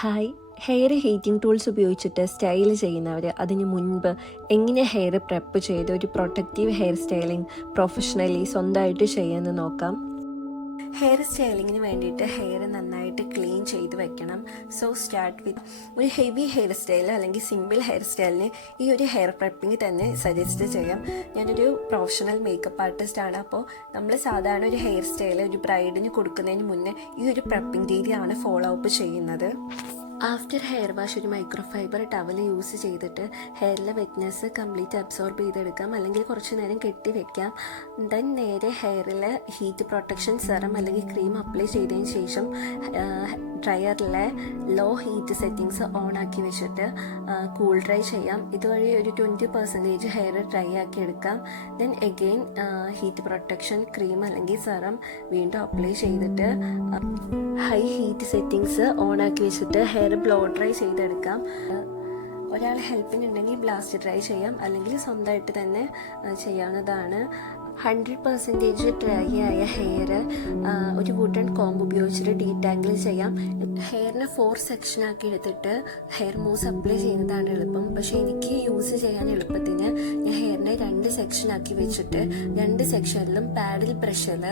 Hi, hair heating tools ഉപയോഗിച്ചിട്ട് style ചെയ്യുന്നവർ അതിന് മുൻപ് എങ്ങനെ ഹെയർ പ്രെപ്പ് ചെയ്ത് ഒരു പ്രൊട്ടക്റ്റീവ് ഹെയർ സ്റ്റൈലിംഗ് പ്രൊഫഷണലി സ്വന്തമായിട്ട് ചെയ്യാമെന്ന് നോക്കാം. ഹെയർ സ്റ്റൈലിങ്ങിന് വേണ്ടിയിട്ട് ഹെയർ നന്നായിട്ട് ക്ലീൻ ചെയ്ത് വെക്കണം. സോ സ്റ്റാർട്ട് വിത്ത് ഒരു ഹെവി ഹെയർ സ്റ്റൈൽ അല്ലെങ്കിൽ സിമ്പിൾ ഹെയർ സ്റ്റൈലിന് ഈ ഒരു ഹെയർ പ്രെപ്പിംഗ് തന്നെ സജസ്റ്റ് ചെയ്യാം. ഞാനൊരു പ്രൊഫഷണൽ മേക്കപ്പ് ആർട്ടിസ്റ്റ് ആണ്. അപ്പോൾ നമ്മൾ സാധാരണ ഒരു ഹെയർ സ്റ്റൈൽ ഒരു ബ്രൈഡിന് കൊടുക്കുന്നതിന് മുന്നേ ഈ ഒരു പ്രെപ്പിംഗ് രീതിയാണ് ഫോളോ അപ്പ് ചെയ്യുന്നത്. ആഫ്റ്റർ ഹെയർ വാഷ് ഒരു മൈക്രോ ഫൈബർ ടവൽ യൂസ് ചെയ്തിട്ട് ഹെയറിലെ വെറ്റ്നെസ് കംപ്ലീറ്റ് അബ്സോർബ് ചെയ്തെടുക്കാം, അല്ലെങ്കിൽ കുറച്ച് നേരം കെട്ടി വെക്കാം. ദെൻ നേരെ ഹെയറിൽ ഹീറ്റ് പ്രൊട്ടക്ഷൻ സെറം അല്ലെങ്കിൽ ക്രീം അപ്ലൈ ചെയ്തതിന് ശേഷം ഡ്രയറിലെ ലോ ഹീറ്റ് സെറ്റിങ്സ് ഓൺ ആക്കി വെച്ചിട്ട് കൂൾ ഡ്രൈ ചെയ്യാം. ഇതുവഴി ഒരു 20% ഹെയർ ഡ്രൈ ആക്കി എടുക്കാം. Then again heat protection cream അല്ലെങ്കിൽ സെറം വീണ്ടും അപ്ലൈ ചെയ്തിട്ട് ഹൈ ഹീറ്റ് സെറ്റിങ്സ് ഓൺ ആക്കി വെച്ചിട്ട് ഹെയർ ബ്ലോ ഡ്രൈ ചെയ്തെടുക്കാം. ഒരാൾ ഹെൽപ്പിനുണ്ടെങ്കിൽ ബ്ലാസ്റ്റ് ഡ്രൈ ചെയ്യാം, അല്ലെങ്കിൽ സ്വന്തമായിട്ട് തന്നെ ചെയ്യാവുന്നതാണ്. 100% ഡ്രൈ ആയ ഹെയർ ഒരു വുഡൻ കോംബ് ഉപയോഗിച്ചിട്ട് ഡീടാങ്കിൾ ചെയ്യാം. ഹെയറിനെ 4 സെക്ഷനാക്കി എടുത്തിട്ട് ഹെയർ മൂസ് അപ്ലൈ ചെയ്യുന്നതാണ് എളുപ്പം. പക്ഷെ എനിക്ക് യൂസ് ചെയ്യാൻ എളുപ്പത്തിന് ഞാൻ ഹെയറിനെ 2 സെക്ഷനാക്കി വെച്ചിട്ട് 2 സെക്ഷനിലും പാഡിൽ ബ്രഷിൽ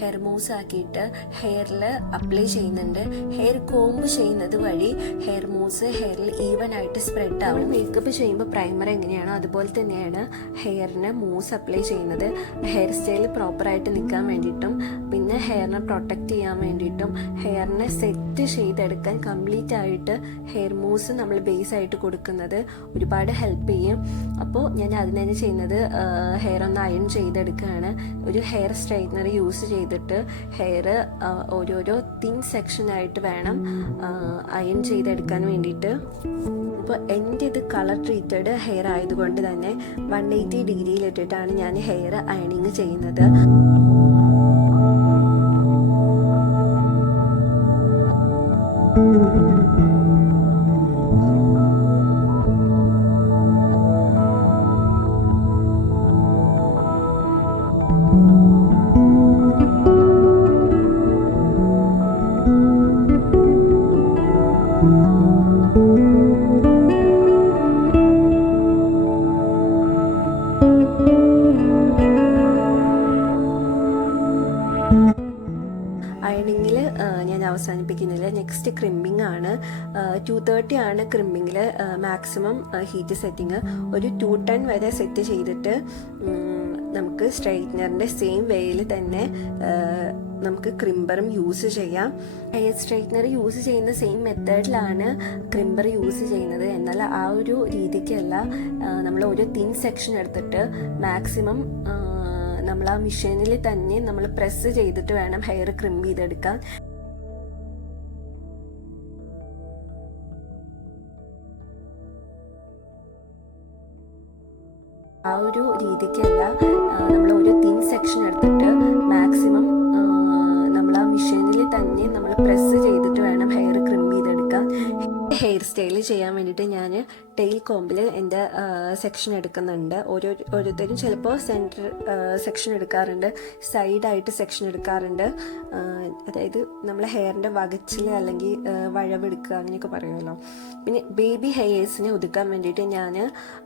ഹെയർ മൂസ് ആക്കിയിട്ട് ഹെയറിൽ അപ്ലൈ ചെയ്യുന്നുണ്ട്. ഹെയർ കോംബ് ചെയ്യുന്നത് വഴി ഹെയർ മൂസ് ഹെയറിൽ ഈവൻ ആയിട്ട് സ്പ്രെഡ് ആവും. മേക്കപ്പ് ചെയ്യുമ്പോൾ പ്രൈമർ എങ്ങനെയാണോ അതുപോലെ തന്നെയാണ് ഹെയറിന് മൂസ് അപ്ലൈ ചെയ്യുന്നത്. ഹെയർ സ്റ്റൈൽ പ്രോപ്പറായിട്ട് നിൽക്കാൻ വേണ്ടിയിട്ടും പിന്നെ ഹെയറിനെ പ്രൊട്ടക്റ്റ് ചെയ്യാൻ വേണ്ടിയിട്ടും ഹെയറിനെ സെറ്റ് ചെയ്തെടുക്കാൻ കംപ്ലീറ്റ് ആയിട്ട് ഹെയർ മൂസ് നമ്മൾ ബേസ് ആയിട്ട് കൊടുക്കുന്നത് ഒരുപാട് ഹെൽപ്പ് ചെയ്യും. അപ്പോൾ ഞാൻ അതിന് തന്നെ ചെയ്യുന്നത് ഹെയർ ഒന്ന് അയൺ ചെയ്തെടുക്കുകയാണ്. ഒരു ഹെയർ സ്ട്രൈറ്റ്നർ യൂസ് ചെയ്തിട്ട് ഹെയർ ഓരോരോ തിൻ സെക്ഷനായിട്ട് വേണം അയൺ ചെയ്തെടുക്കാൻ വേണ്ടിയിട്ട്. അപ്പോൾ എൻ്റെ ഇത് കളർ ട്രീറ്റഡ് ഹെയർ ആയതുകൊണ്ട് തന്നെ 180 ഡിഗ്രിയിലിട്ടിട്ടാണ് ഞാൻ ഹെയർ അയണിങ് ചെയ്യുന്നത്. അയണിങ്ങിൽ ഞാൻ അവസാനിപ്പിക്കുന്നില്ല. നെക്സ്റ്റ് ക്രിമ്പിംഗ് ആണ്. 230 ആണ് ക്രിമ്പിങ്ങിൽ മാക്സിമം ഹീറ്റ് സെറ്റിങ്. ഒരു 210 വരെ സെറ്റ് ചെയ്തിട്ട് നമുക്ക് സ്ട്രൈറ്റ്നറിൻ്റെ സെയിം വേയിൽ തന്നെ നമുക്ക് ക്രിംബറും യൂസ് ചെയ്യാം. ഹെയർ സ്ട്രൈറ്റ്നർ യൂസ് ചെയ്യുന്ന സെയിം മെത്തേഡിലാണ് ക്രിംബർ യൂസ് ചെയ്യുന്നത്. എന്നാൽ ആ ഒരു രീതിക്കല്ല. നമ്മൾ ഒരു തിൻ സെക്ഷൻ എടുത്തിട്ട് മാക്സിമം നമ്മൾ ആ മെഷീനിൽ തന്നെ നമ്മൾ പ്രസ് ചെയ്തിട്ട് വേണം ഹെയർ ക്രിംബ് ചെയ്തെടുക്കാൻ. ആ ഒരു രീതിക്കല്ല. നമ്മൾ ഒരു തിൻ സെക്ഷൻ എടുത്തിട്ട് മാക്സിമം നമ്മൾ ആ മെഷീനിൽ തന്നെ നമ്മൾ പ്രസ് ചെയ്തിട്ട് വേണം ഹെയർ ക്രിംബ് ചെയ്തെടുക്കാൻ. ഹെയർ സ്റ്റൈൽ ചെയ്യാൻ വേണ്ടിയിട്ട് ഞാൻ ടെയിൽ കോമ്പിൽ എൻ്റെ സെക്ഷൻ എടുക്കുന്നുണ്ട്. ഓരോരുത്തരും ചിലപ്പോൾ സെൻറ്റർ സെക്ഷൻ എടുക്കാറുണ്ട്, സൈഡായിട്ട് സെക്ഷൻ എടുക്കാറുണ്ട്. അതായത് നമ്മൾ ഹെയറിൻ്റെ വകച്ചിൽ അല്ലെങ്കിൽ വഴവെടുക്കുക അങ്ങനെയൊക്കെ പറയുമല്ലോ. പിന്നെ ബേബി ഹെയേഴ്സിനെ ഒതുക്കാൻ വേണ്ടിയിട്ട് ഞാൻ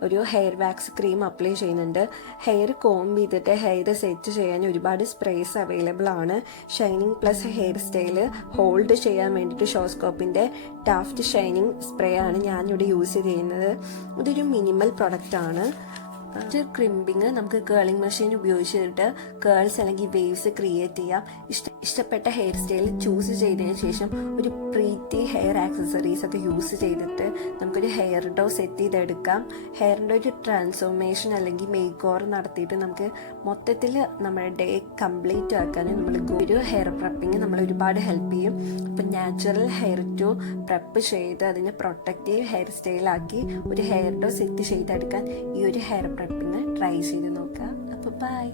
ഒരു ഹെയർ വാക്സ് ക്രീം അപ്ലൈ ചെയ്യുന്നുണ്ട്. ഹെയർ കോംബ് ചെയ്തിട്ട് ഹെയർ സെറ്റ് ചെയ്യാൻ ഒരുപാട് സ്പ്രേസ് അവൈലബിൾ ആണ്. Shining plus hair style hold ചെയ്യാൻ വേണ്ടിയിട്ട് ഷോസ്കോപ്പിൻ്റെ ടാഫ്റ്റ് ഷൈനിങ് സ്പ്രേ ആണ് ഞാനിവിടെ യൂസ് ചെയ്യുന്നത്. ഇതൊരു മിനിമൽ പ്രൊഡക്റ്റ് ആണ്. ക്രിംബിങ് നമുക്ക് കേളിംഗ് മെഷീൻ ഉപയോഗിച്ചിട്ട് കേൾസ് അല്ലെങ്കിൽ വേവ്സ് ക്രിയേറ്റ് ചെയ്യാം. ഇഷ്ടപ്പെട്ട ഹെയർ സ്റ്റൈൽ ചൂസ് ചെയ്തതിന് ശേഷം ഒരു പ്രീറ്റി ഹെയർ ആക്സസറീസ് ഒക്കെ യൂസ് ചെയ്തിട്ട് നമുക്കൊരു ഹെയർ ഡോ സെറ്റ് ചെയ്തെടുക്കാം. ഹെയറിൻ്റെ ഒരു ട്രാൻസ്ഫോർമേഷൻ അല്ലെങ്കിൽ മേക്ക് ഓവർ നടത്തിയിട്ട് നമുക്ക് മൊത്തത്തിൽ നമ്മുടെ ഡേ കംപ്ലീറ്റ് ആക്കാൻ ഒരു ഹെയർ പ്രെപ്പിങ് നമ്മൾ ഒരുപാട് ഹെൽപ്പ് ചെയ്യും. അപ്പം നാച്ചുറൽ ഹെയർ ടു പ്രെപ്പ് ചെയ്ത് അതിനെ പ്രൊട്ടക്റ്റീവ് ഹെയർ സ്റ്റൈലാക്കി ഒരു ഹെയർ ഡോ സെറ്റ് ചെയ്തെടുക്കാൻ ഈ ഒരു ഹെയർ പ്രെപ്പിങ് ട്രൈ ചെയ്ത് നോക്കുക. അപ്പോൾ ബൈ.